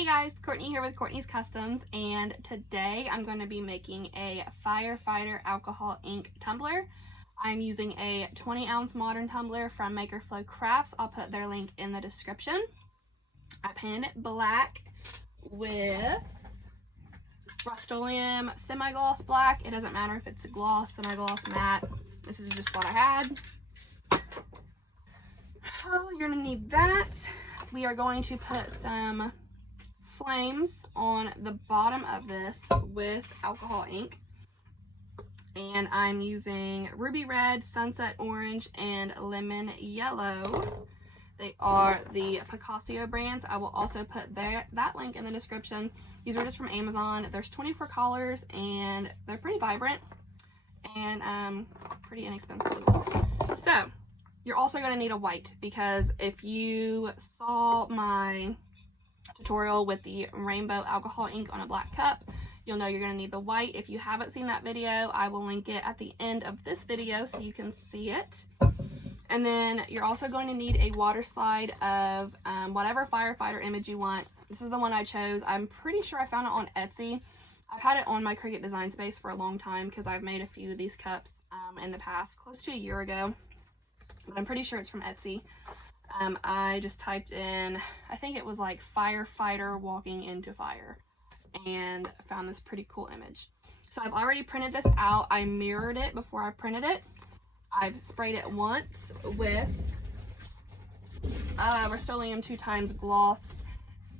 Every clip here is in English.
Hey guys, Courtney here with Courtney's Customs, and today I'm going to be making a Firefighter alcohol ink tumbler. I'm using a 20-ounce modern tumbler from Maker Flow Crafts. I'll put their link in the description. I painted it black with Rust-Oleum semi-gloss black. It doesn't matter if it's a gloss, semi-gloss, matte. This is just what I had. So you're going to need that. We are going to put some flames on the bottom of this with alcohol ink, and I'm using ruby red, sunset orange, and lemon yellow. They are the Picasso brands. I will also put that link in the description. These are just from Amazon. There's 24 colors and they're pretty vibrant and pretty inexpensive as well. So you're also going to need a white, because if you saw my tutorial with the rainbow alcohol ink on a black cup, you'll know you're going to need the white. If you haven't seen that video, I will link it at the end of this video so you can see it. And then you're also going to need a water slide of whatever firefighter image you want. This is the one I chose. I'm pretty sure I found it on Etsy. I've had it on my Cricut design space for a long time because I've made a few of these cups in the past, close to a year ago. But I'm pretty sure it's from Etsy. I just typed in, I think it was like firefighter walking into fire, and found this pretty cool image. So I've already printed this out. I mirrored it before I printed it. I've sprayed it once with Rust-Oleum 2x gloss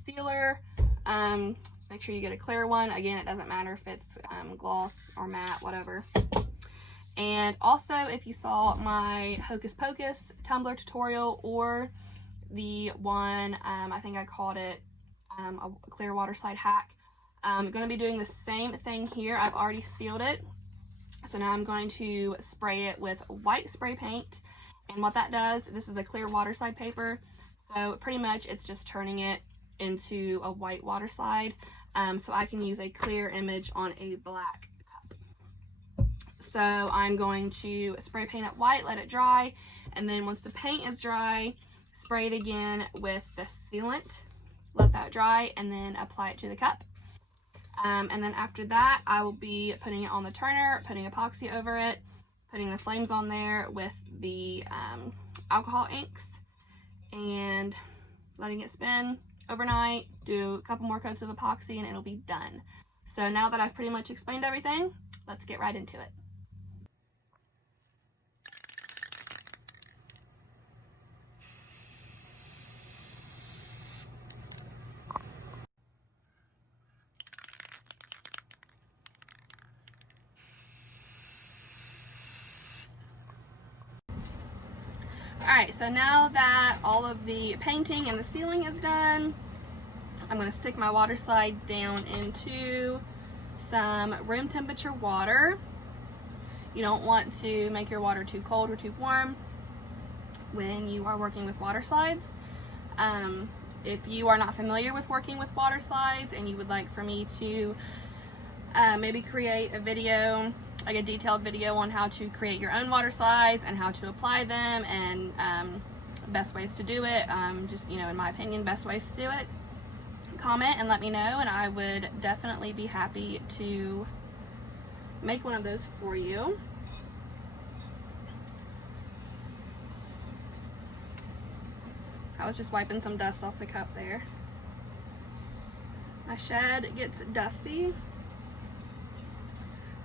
sealer. Just make sure you get a clear one. Again, it doesn't matter if it's gloss or matte, whatever. And also, if you saw my Hocus Pocus tumbler tutorial, or the one, I think I called it a clear water slide hack, I'm going to be doing the same thing here. I've already sealed it. So now I'm going to spray it with white spray paint. And what that does, this is a clear water slide paper. So pretty much it's just turning it into a white water slide. So I can use a clear image on a black cup. So I'm going to spray paint it white, let it dry, and then once the paint is dry, spray it again with the sealant, let that dry, and then apply it to the cup. And then after that, I will be putting it on the turner, putting epoxy over it, putting the flames on there with the alcohol inks, and letting it spin overnight, do a couple more coats of epoxy, and it'll be done. So now that I've pretty much explained everything, let's get right into it. Alright, so now that all of the painting and the sealing is done, I'm going to stick my water slide down into some room temperature water. You don't want to make your water too cold or too warm when you are working with water slides. If you are not familiar with working with water slides and you would like for me to maybe create a video, like a detailed video on how to create your own water slides and how to apply them, and best ways to do it, just, you know, in my opinion, best ways to do it, comment and let me know, and I would definitely be happy to make one of those for you. I was just wiping some dust off the cup there. My shed gets dusty,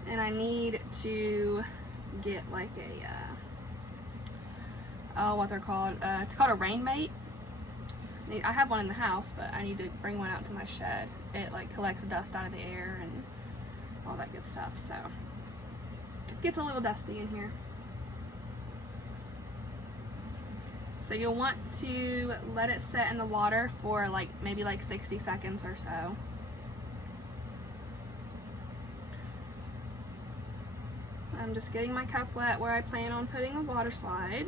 and I need to get like a, what they're called, it's called a rain mate. I have one in the house, but I need to bring one out to my shed. It like collects dust out of the air and all that good stuff, so it gets a little dusty in here. So you'll want to let it set in the water for like maybe like 60 seconds or so. I'm just getting my cup wet where I plan on putting a water slide.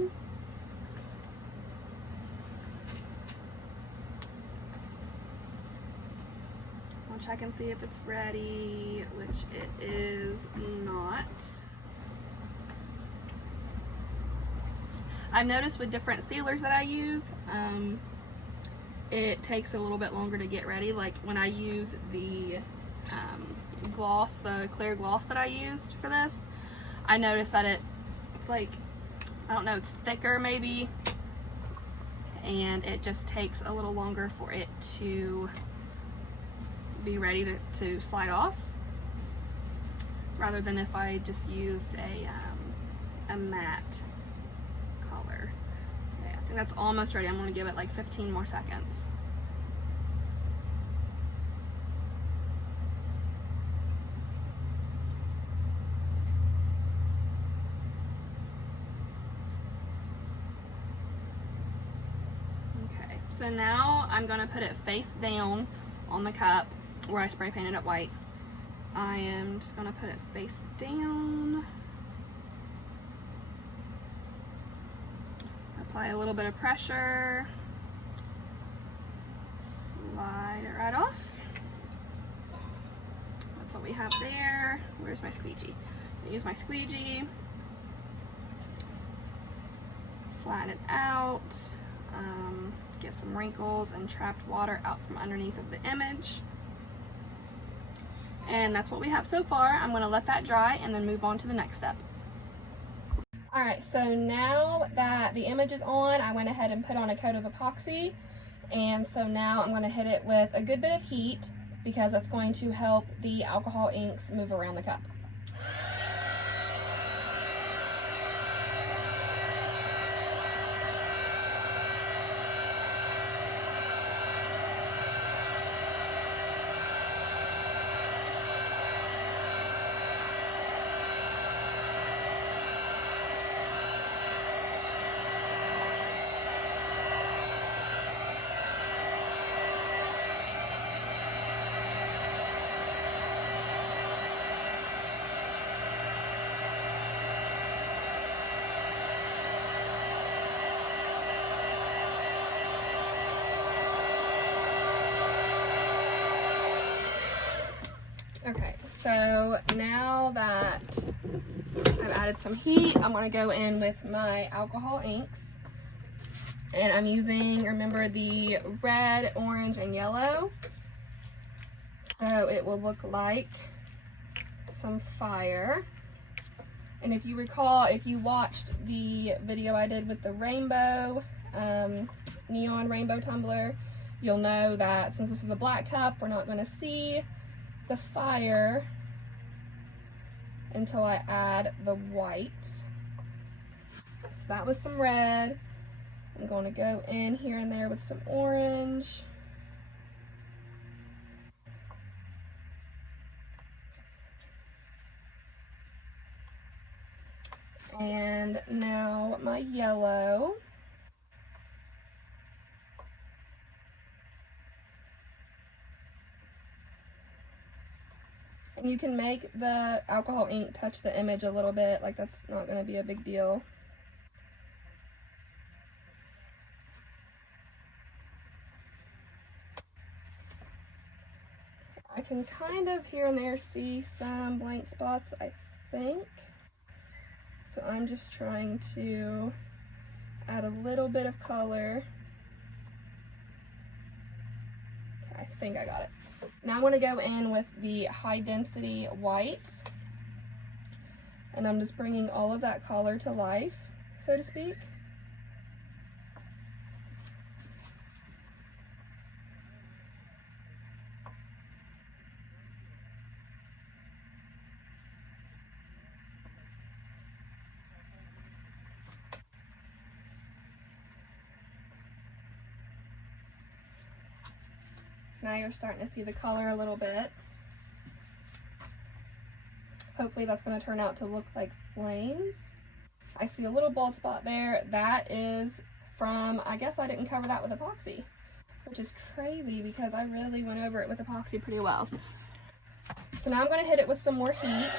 I'll check and see if it's ready, which it is not. I've noticed with different sealers that I use, it takes a little bit longer to get ready. Like when I use the gloss, the clear gloss that I used for this, I noticed that it's like, I don't know, it's thicker maybe, and it just takes a little longer for it to be ready to slide off, rather than if I just used a matte color. Okay, I think that's almost ready. I'm going to give it like 15 more seconds. Okay, so now I'm going to put it face down on the cup where I spray painted it white. I am just going to put it face down. Apply a little bit of pressure. Slide it right off. That's what we have there. Where's my squeegee? I use my squeegee. Flatten it out. Get some wrinkles and trapped water out from underneath of the image. And that's what we have so far. I'm going to let that dry and then move on to the next step. Alright, so now that the image is on, I went ahead and put on a coat of epoxy. And so now I'm going to hit it with a good bit of heat, because that's going to help the alcohol inks move around the cup. Okay, so now that I've added some heat, I'm going to go in with my alcohol inks. And I'm using, remember, the red, orange, and yellow. So it will look like some fire. And if you recall, if you watched the video I did with the rainbow, neon rainbow tumbler, you'll know that since this is a black cup, we're not going to see the fire until I add the white. So that was some red. I'm going to go in here and there with some orange. And now my yellow. And you can make the alcohol ink touch the image a little bit, like that's not going to be a big deal. I can kind of here and there see some blank spots, I think. So I'm just trying to add a little bit of color. Okay, I think I got it. Now I'm going to go in with the high density white, and I'm just bringing all of that color to life, so to speak. Now you're starting to see the color a little bit. Hopefully that's going to turn out to look like flames. I see a little bald spot there. That is from, I guess I didn't cover that with epoxy, which is crazy because I really went over it with epoxy pretty well. So now I'm going to hit it with some more heat.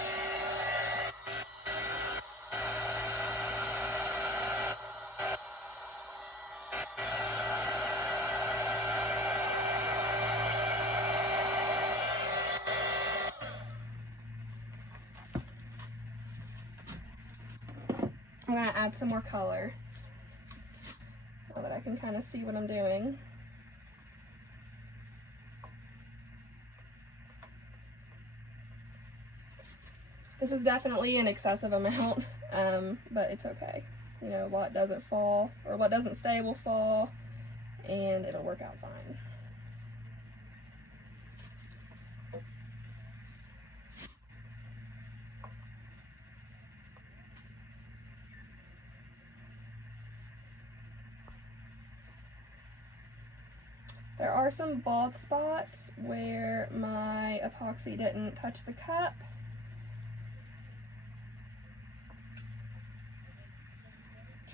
I'm going to add some more color so that I can kind of see what I'm doing. This is definitely an excessive amount, but it's okay. You know, what doesn't fall, or what doesn't stay will fall, and it'll work out fine. There are some bald spots where my epoxy didn't touch the cup.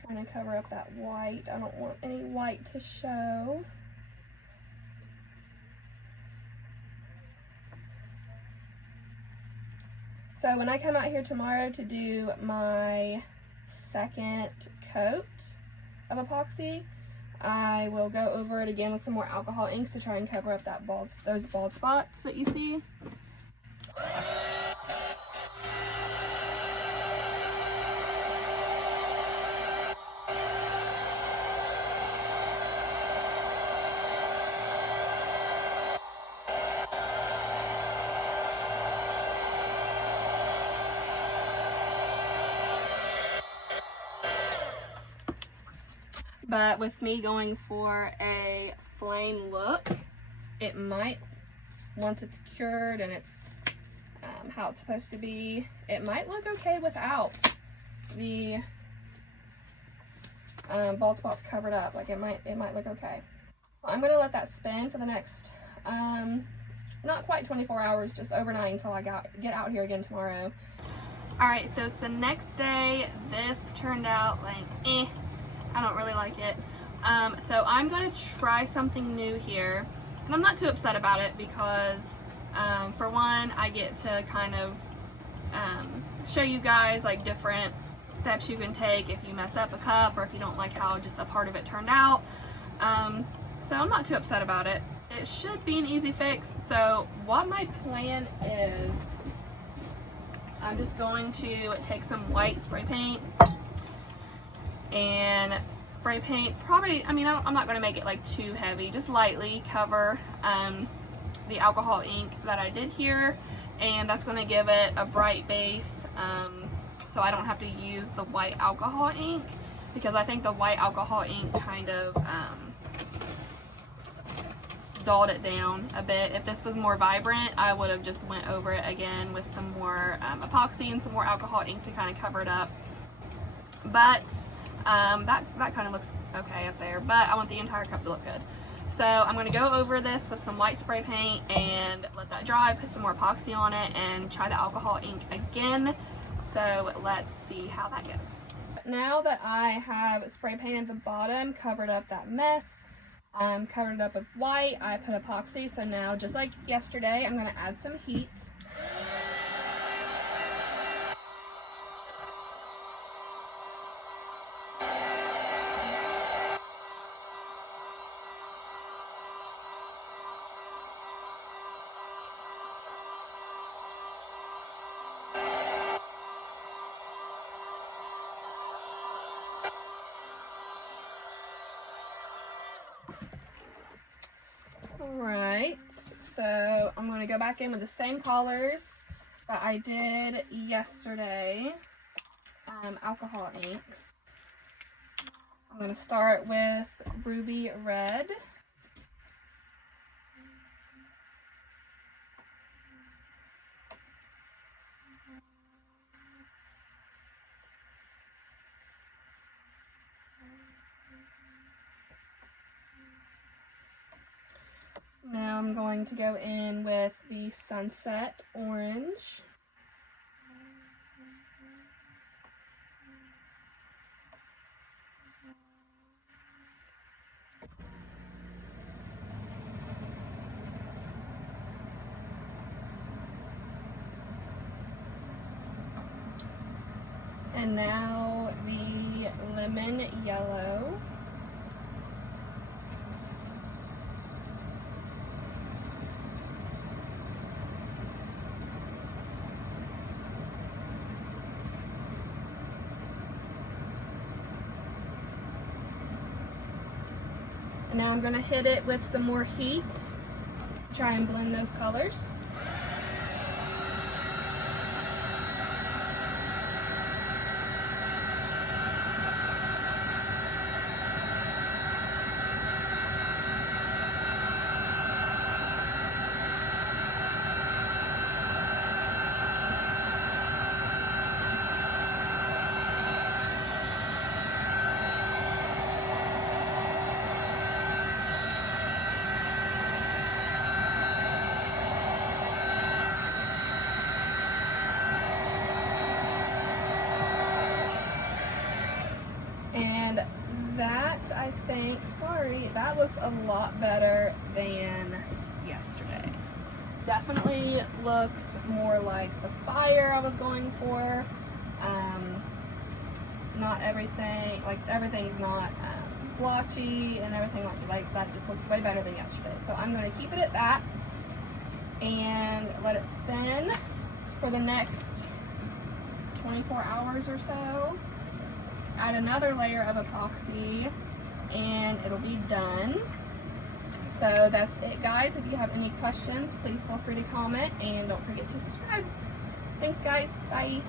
Trying to cover up that white. I don't want any white to show. So when I come out here tomorrow to do my second coat of epoxy, I will go over it again with some more alcohol inks to try and cover up that those bald spots that you see. But with me going for a flame look, it might, once it's cured and it's how it's supposed to be, it might look okay without the bald spots covered up. Like it might look okay. So I'm gonna let that spin for the next not quite 24 hours, just overnight until I get out here again tomorrow. All right, so it's the next day. This turned out like I don't really like it. So I'm gonna try something new here. And I'm not too upset about it because for one, I get to kind of show you guys like different steps you can take if you mess up a cup or if you don't like how just a part of it turned out. So I'm not too upset about it. It should be an easy fix. So what my plan is, I'm just going to take some white spray paint and spray paint, probably, I mean, I'm not going to make it like too heavy, just lightly cover the alcohol ink that I did here, and that's going to give it a bright base, so I don't have to use the white alcohol ink, because I think the white alcohol ink kind of dulled it down a bit. If this was more vibrant, I would have just went over it again with some more epoxy and some more alcohol ink to kind of cover it up. But that kind of looks okay up there, but I want the entire cup to look good. So I'm going to go over this with some white spray paint and let that dry, put some more epoxy on it, and try the alcohol ink again. So let's see how that goes. Now that I have spray painted the bottom, covered up that mess, covered it up with white, I put epoxy. So now, just like yesterday, I'm going to add some heat. Alright, so I'm going to go back in with the same colors that I did yesterday, alcohol inks. I'm going to start with Ruby Red. Now I'm going to go in with the Sunset Orange. And now the Lemon Yellow. And now I'm going to hit it with some more heat to try and blend those colors. that, I think, sorry, that looks a lot better than yesterday. Definitely looks more like the fire I was going for. Not everything, like everything's not blotchy and everything like that. Just looks way better than yesterday. So I'm going to keep it at that and let it spin for the next 24 hours or so. Add another layer of epoxy and it'll be done. So that's it, guys. If you have any questions, please feel free to comment and don't forget to subscribe. Thanks, guys. Bye.